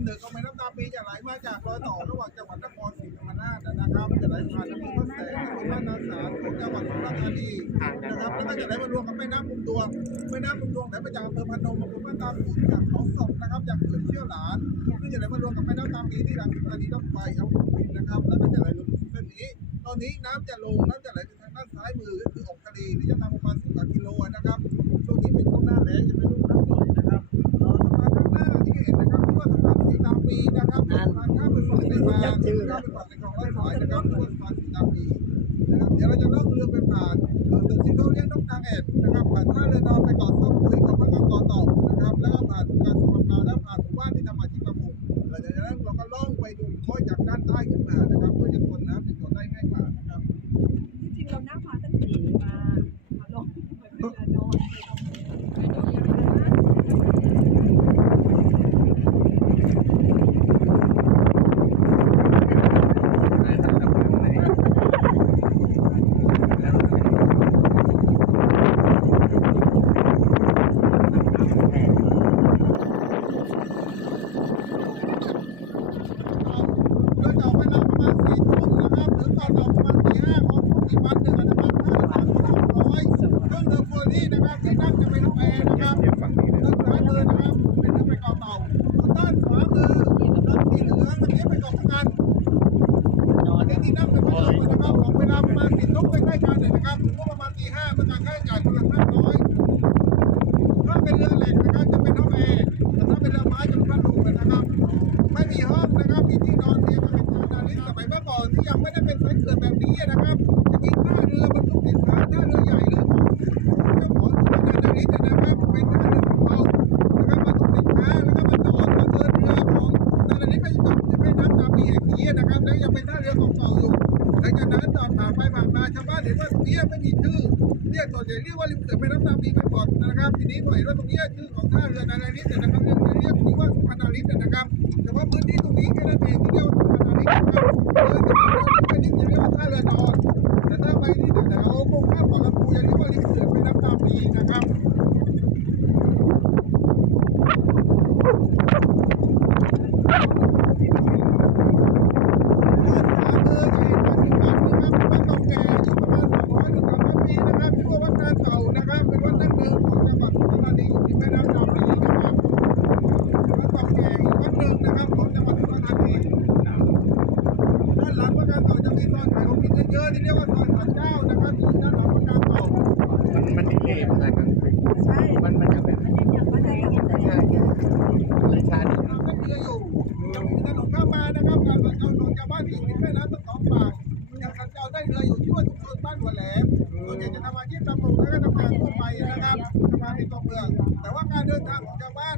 ำเนิดของแม่น้ำตาปีจะไหลมาจากรอยต่อระหว่างจังหวัดนครศรีธรรมราชนะครับจะไหลผ่านอำเภอพระแสงอำเภอบ้านนาสาของจังหวัดสุราษฎร์ธานีนะครับแล้วก็จะไหลมารวมกับแม่น้ำมุมดวงไหลมาจากอำเภอพนมอำเภอบ้านตาขุนจากเขาศกนะครับจากเขื่อนเชี่ยวหลานที่จะไหลมารวมกับแม่น้ำตาปีที่หลังสถานีรถไฟเอานะครับแล้วก็จะไหลลงเส้นนี้ตอนนี้น้ำจะไหลไปทางด้านซ้ายมือก็คือออกทะเลที่จะทำประมาณ10 กว่ากิโลนะครับช่วงนี้เป็นช่วงหน้าแล้งจะเป็นรุ่มน้ำหน่อยนะครับสะพานข้างหน้าที่เห็นนะครับที่ว่าสะพานสีตาปีนะครับสะพานข้ามไปฝั่งในมาข้ามไปฝั่งในคลองลาดสายนะครับที่ว่าสะพานสีตาปีนะครับเดี๋ยวเราจะล่องเรือไปผ่านตึกที่เขาเรียกนกนางแอ่นนะครับผ่านท่าเรือดาวไปเกาะส้มคุยกับพระเกาะต่อนะครับแล้วก็ผ่านการสมัครแล้วผ่านหมู่บ้านที่ทำอาชีพประมงหลังจากนั้นเราก็ล่องไปดูค่อยจากด้านใต้ขึ้นมานะครับเพื่อจะทนน้ำเป็นตัวได้ง่ายกว่านะครับจริงๆเรานั่งมาตั้งสี่มาลงไปเรือโดนไปโดนยังไงเรียกตัวใหญ่เรียกว่าริมเขื่อนแม่น้ำตาปีไปก่อนนะครับทีนี้หน่วยรถตรงนี้ชื่อของท่าเรือนานาริศนะครับเรียกตรงนี้ว่าสุพรรณาริศนะครับเฉพาะพื้นที่ตรงนี้แค่นั้นเองที่เรียกว่าสุพรรณาริศนะครับเลยจะเรียกว่าท่าเรือดอนแต่ถ้าไปที่แถวๆมุ่งหน้าปอลำพูจะเรียกว่าริมเขื่อนแม่น้ำตาปีนะครับแต่ว่าการเดินทางของชาวบ้าน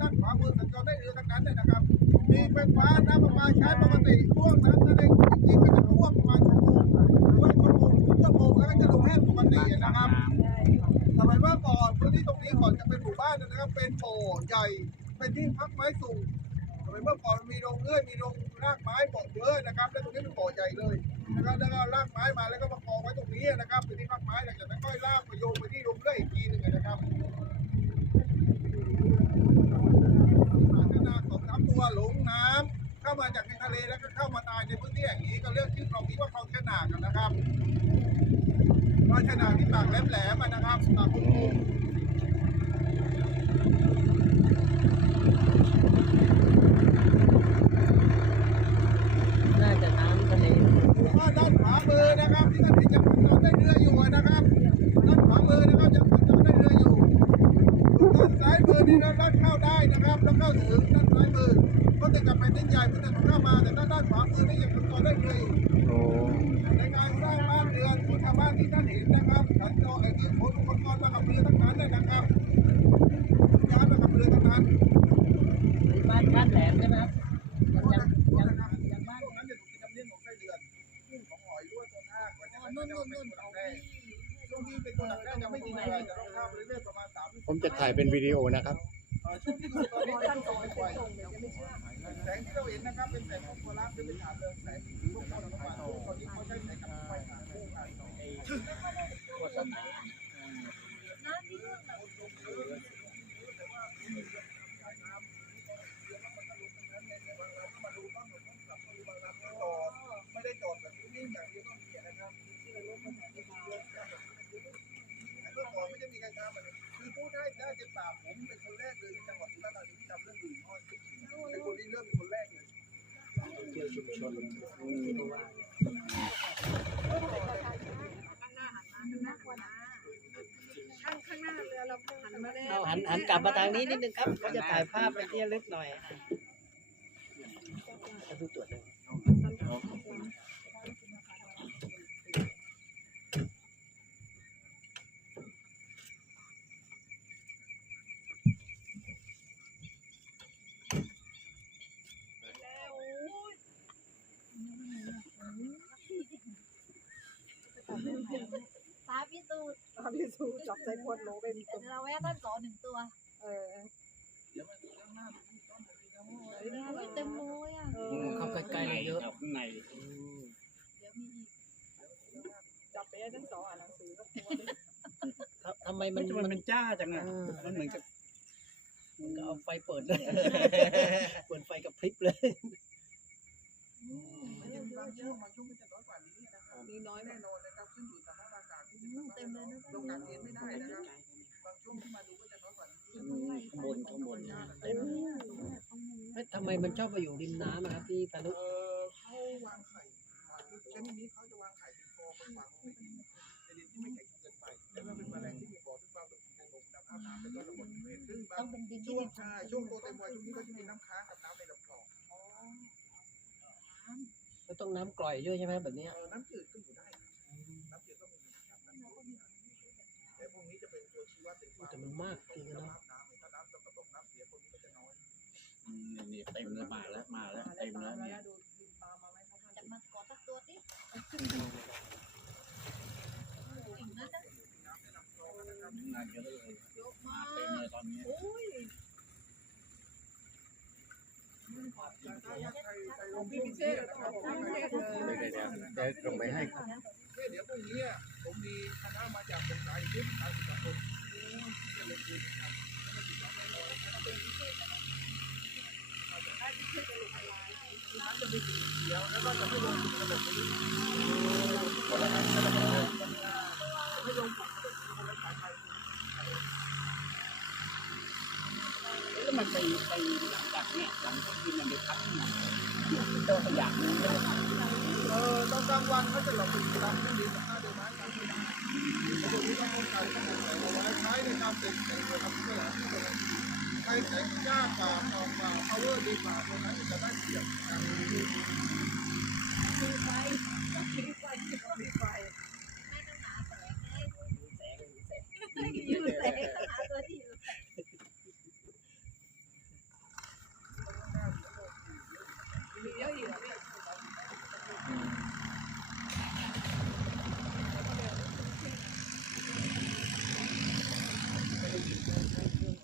ด้านขวามือสัญจรได้เรือทั้งนั้นเลยนะครับมีไฟฟ้าน้ำประมาณใช้ปกติช่วงนั้นนั่นเองจริงๆก็จะท่วมประมาณชั่วโมงหรือว่าชั่วโมงแล้วก็จะลงแห้งปกตินะครับสมัยเมื่อก่อนพื้นที่ตรงนี้ก่อนจะเป็นหมู่บ้านนะครับเป็นโป่ใหญ่เป็นที่พักไม้สูงสมัยเมื่อก่อนมีโรงเลื่อยมีโรงรากไม้ปอกเยอะนะครับแล้วตรงนี้เป็นโป่ใหญ่เลยนะครับแล้วก็รากไม้มาแล้วก็มากองไว้ตรงนี้นะครับเป็นที่พักไม้หลังจากนั้นก็ลากไปโยงไปที่โรงเลื่อยอีกทีหนึ่งนะครับตัวหลงน้ำเข้ามาจากในทะเลแล้วก็เข้ามาตายในพื้นที่อย่างนี้ก็เรียกชื่อคลองนี้ว่าคลองชะนากันนะครับคลองชะนาที่ปากแหลมๆนะครับปากคุ้มน่าจะน้ำทะเลว่าด้านขวามือนะครับที่ท่านเห็นยังสัญจรได้เรืออยู่นะครับด้านขวามือนะครับยังสัญจรได้เรืออยู่ด้านซ้ายมือนี่เราเข้าได้นะครับแล้วเข้าถึงด้านซ้ายมือก็จะกลับไปเส้นใหญ่เพื่อจะเข้ามาแต่ด้านขวามือนี่ยังสัญจรได้เรืออยู่ในการสร้างบ้านเรือนที่ชาวบ้านที่ท่านเห็นนะครับสัญจรคือขนอุปกรณ์มากับเรือทั้งนั้นเลยนะครับย้ายมากับเรือทั้งนั้นบ้านแหลมใช่ไหมครับยังบ้านนั้นจะถูกกินน้ำเลี้ยงของไส้เดือนของหอยด้วยตัวท่าก่อนจะเป็นตัวดักแด้ช่วงที่เป็นตัวดักแด้ยังไม่กินอะไรจะต้องข้ามเรื่อยๆประมาณ3 ผมจะถ่ายเป็นวิดีโอนะครับช่วงที่ดูตอนนี้จะส่งไปแสงที่เราเห็นนะครับเป็นแสงของโซล่าร์เป็นฐานเรืองแสงลูกเข้าลงมาตอนนี้เขาใช้แสงกับไฟฐานคู่กันตัวสมัย จ้าเจ็บปากผมเป็นคนแรกเลยในจังหวัดอุตรดิตถ์ที่ทำเรื่องอื่นอ้อยเป็นคนที่เริ่มเป็นคนแรกเลย เที่ยวชุมชนเพราะว่า ข้างหน้าเรือเราหันมาเลย เอาหันกลับมาทางนี้นิดนึงครับเขาจะถ่ายภาพเป็นที่ระลึกหน่อยจะดูตัวจเลย สาพิสูจน์ พี่สูจับใจคนโลเป็น เดี๋ยวเราแวะท่านสอนหนึ่งตัว เออ เดี๋ยวมันอยู่ข้างหน้าเป็นต้นเลยนะโม อุ้ยเต็มเลยอ่ะ เข้าใกล้ๆเยอะ ข้างใน เดี๋ยวมีอีก จับไปได้ทั้งสองอ่านหนังสือก็กลัวเลย ทำไมมั มัน นเป็นจ้าจังอ่ะมันเหมือนกับ ก็เอาไฟเปิดเลยเปิดไฟกับพริบเลย มันยังบางช่วงมันจะน้อยกว่านี้นะครับ มีน้อย แน่นอนนะครับขึ้นอยู่สภาพอากาศที่ เต็มเลยนะ โรงงานเรียนไม่ได้นะครับบางช่วงที่มาดูก็จะน้อยกว่านี้ ข้างบนเต็มทำไมมันชอบมาอยู่ริมน้ำครับพี่พานุ เขาวางไข่ชนิดนี้เขาจะวางไข่เป็นฟองเป็นฝังในดินที่ไม่แข็งเกินไปแล้วก็เป็นแมลงที่มีบ่อที่ความเป็นแข็งลงน้ำอาบน้ำเป็นต้นระบบนิเวศซึ่งบา ต้อง งเป็นดินที่ ช่ว มี งใช่ช่วงโตเต็มวัยช่วงนี้เขาจะมีน้ำค้างกับน้ำในลำคลอง ก็ต้องน้ำกร่อยด้วยใช่ไหมแบบนี้ น้ำจืดก็อยู่ได้น้ำจืดก็มีครับน้ำจืดก็มีแต่พวกนี้จะเป็นตัวชี้วัดเป็นความ แต่มันมากจริง น้ำ นะ น้ำถ้าน้ำตกน้ำเสียพวกนี้ก็จะน้อย นี่เต็มแล้วมาแล้วเต็มแล้วเนี่ย ดูดินปลามาไหมคะ จับมากอดสักตัวดิอิ่มนะจ๊ะ งานเยอะเลย เยอะมา เต็ม ก เลยตอนนี้ โอ้ย พี่พิเชษต้องบอกพี่พิเชษเลย เดี๋ยวลงไปให้ เดี๋ยวพรุ่งนี้ผมมีคณะมาจากกรมการยุทธการศึกษาคนจะลงทุนน้ำจะมีสีเขียวแล้วก็จะไม่ลงระบบนี้คนละอันคนละแบบไม่ลงคนละสายไฟ แล้วมันไปหลังจากเนี่ยหลังจากกินมันไปพักที่ไหนเจอขยะนี่ ตอนกลางวันเขาจะหลับเป็นตามที่ดีกับหน้าเดินไม้ตามที่ระบบนี้ต้องป้องกันเอาไว้ใช้ในการติดในระดับที่ระดับใครแสงยากกว่าออกมา power ดีกว่าตรงนั้นจะได้เปรียบกัน มีไฟ มีไฟมีไฟ ไม่ต้องหาแสงเลย แสง อยู่แสงหาตัวที่อยู่แสง มีเยอะอีกเหรอพี่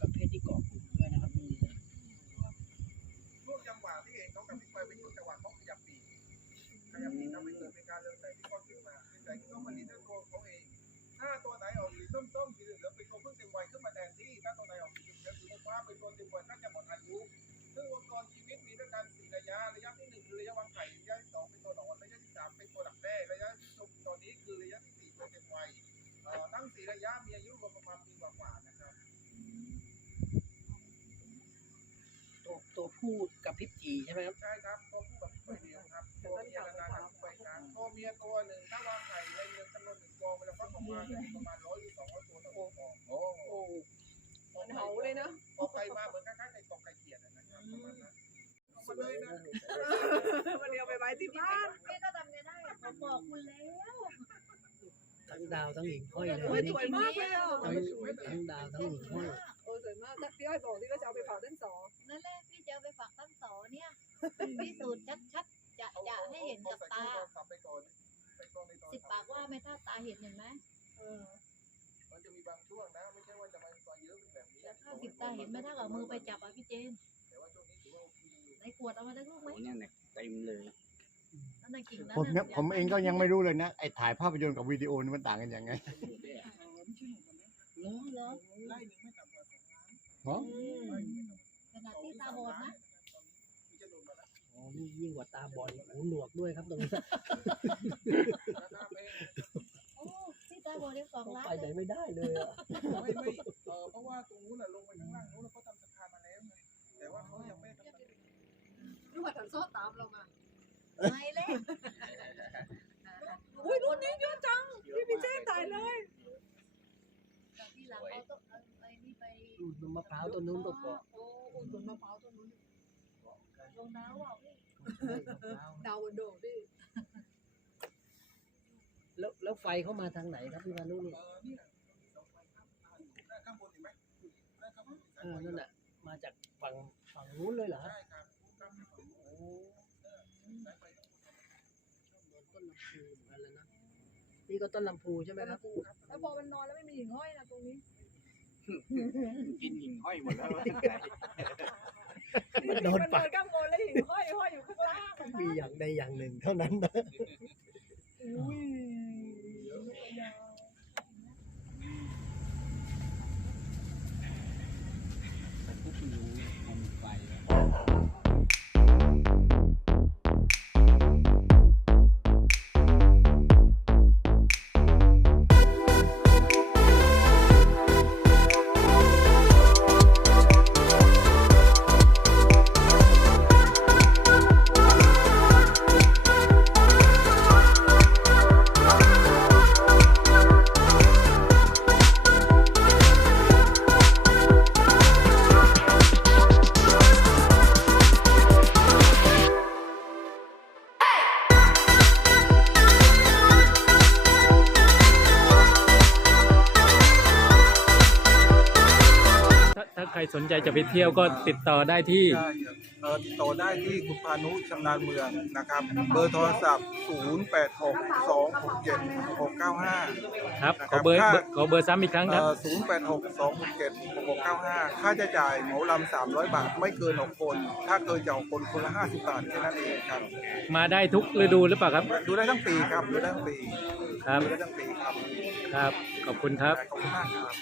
ประเภทที่เกาะกลุ่มด้วยนะครับ ช่วงจังหวะที่เห็นเขากับพี่ไปเป็นช่วงจังหวะเขาขยับปีกทำให้เกิดเป็นการเรืองแสงที่ก้อนขึ้นมาแต่ที่เขาผลิตด้วยตัวเขาเอง ถ้าตัวไหนออกสีส้มๆสีเหลืองเป็นตัวเพิ่งเต็มวัยขึ้นมาแทนที่ถ้าตัวไหนออกสีเหลืองสีฟ้าเป็นตัวเต็มวัยก็จะหมดอายุซึ่งวงจรชีวิตมีด้วยกัน4ระยะที่1คือระยะวางไข่ระยะที่2เป็นตัวหนอนระยะที่3เป็นตัวดักแด้ระยะที่ตอนนี้คือระยะที่4ตัวเต็มวัยทั้ง4ระยะมีอายุรวมประมาณปีกว่าๆนะครับ ตัวผู้กับพริบจีใช่ไหมครับ ใช่ครับตัวผู้กับตัวเมียครับตัวเมียนานๆไปครับตัวเมียตัวหนึ่งถ้าวางไข่ในเรือนจำนวน1ฟองเวลาฟักออกมาจะมีประมาณ100 หรือ 200 ตัวต่อฟอง โอ้ โอ้มันเห่าเลยนะ ออกไข่มาเหมือนคล้ายๆไข่ตกไข่เขียดนะครับประมาณนั้นมาเลยนะ มันเดียวไปไว้ที่บ้าน พี่ก็ทำไงได้ผมบอกคุณแล้ว ทั้งดาวทั้งหิ่งห้อยเลย โอ้ยสวยมากเลยอ่ะ ทั้งดาวทั้งหิ่งห้อย โอ้สวยมากพี่อ้อยบอกที่ว่าจะเอาไปฝากท่านสอง นั่นแหละพี่จะเอาไปฝากตั้งสอเนี่ยพิสูจน์ชัดๆจะให้เห็นกับตา สับไปก่อนใส่กล้องในตอน 10 ปากว่าไหม่ถ้าตาเห็นไหม มันจะมีบางช่วงนะไม่ใช่ว่าจะมาตัวเยอะเป็นแบบนี้ แต่ถ้า10 ตาเห็นไหมถ้ากับมือไปจับอ่ะพี่เจน แต่ว่าช่วงนี้ถือว่าโอเคอยู่ ในขวดเอามาได้ลูกไหม โหเนี่ยเต็มเลย นั่นน่ะกิ่งนั้น ผมเองก็ยังไม่รู้เลยนะไอ้ถ่ายภาพยนตร์กับวิดีโอนี่มันต่างกันยังไง เหรอ ไล่หนึ่งไม่ต่ำกว่า2 ล้าน เหรอ ขนาดที่ตาบอดนะ มีจะโดนมาแล้ว อ๋อนี่ยิ่งกว่าตาบอดหูหนวกด้วยครับตรงนี้ ราคาแพง โอ้ที่ตาบอดเรียก2 ล้าน ไปไหนไม่ได้เลยอ่ะ ไม่เพราะว่าตรงนู้น ซ้อตามเรามา ไม่เล่น อุ้ยรุ่นนี้เยอะจังพี่เจ๊ถ่ายเลย แต่ที่หลังเขาต้องเอาไปนี่ไป มะพร้าวต้นนู้นก็เกาะ โอ้อุ่นต้นมะพร้าวต้นนู้น ลงน้ำว่าพี่ ดาววันโดพี่ แล้วไฟเข้ามาทางไหนครับพี่พานุนี่ ข้างบนเห็นไหม นั่นน่ะมาจากฝั่งนู้นเลยเหรอครับ ใช่ครับ โอ้ต้นลำพูเหมือนกันเลยนะนี่ก็ต้นลำพูใช่ไหมครับ แล้วพอมันนอนแล้วไม่มีหิ่งห้อยนะตรงนี้ กินหิ่งห้อยหมดแล้ว มันโดน มัน ปัก ข้างบนแล้วหิ่งห้อยอยู่ข้างล่าง มีอย่างใดอย่างหนึ่งเท่านั้นนะ อุ้ย พวกคุณรู้มันไฟ ถ้าใครสนใจจะไปเที่ยวก็ติดต่อได้ที่ ได้ครับติดต่อได้ที่คุณพานุชำนาญเมืองนะครับ เบอร์โทรศัพท์ 0862676695 ครับ นะ ข ครั อบ เบอร์ ค่า ขอเบอร์ซ้ำอีกครั้งครับ 0862676695 ค่าใช้จ่ายเหมาลำ300 บาท ไม่เกิน6คน ถ้าเกินจะ6คนคนละ50 บาทแค่นั้นเองครับ มาได้ทุกฤดูหรือเปล่าครับ ดูได้ทั้งปีครับ ดูได้ทั้งปี ครับ ดูได้ทั้งปีครับ ครับ ขอบคุณครับ ขอบคุณมากครับ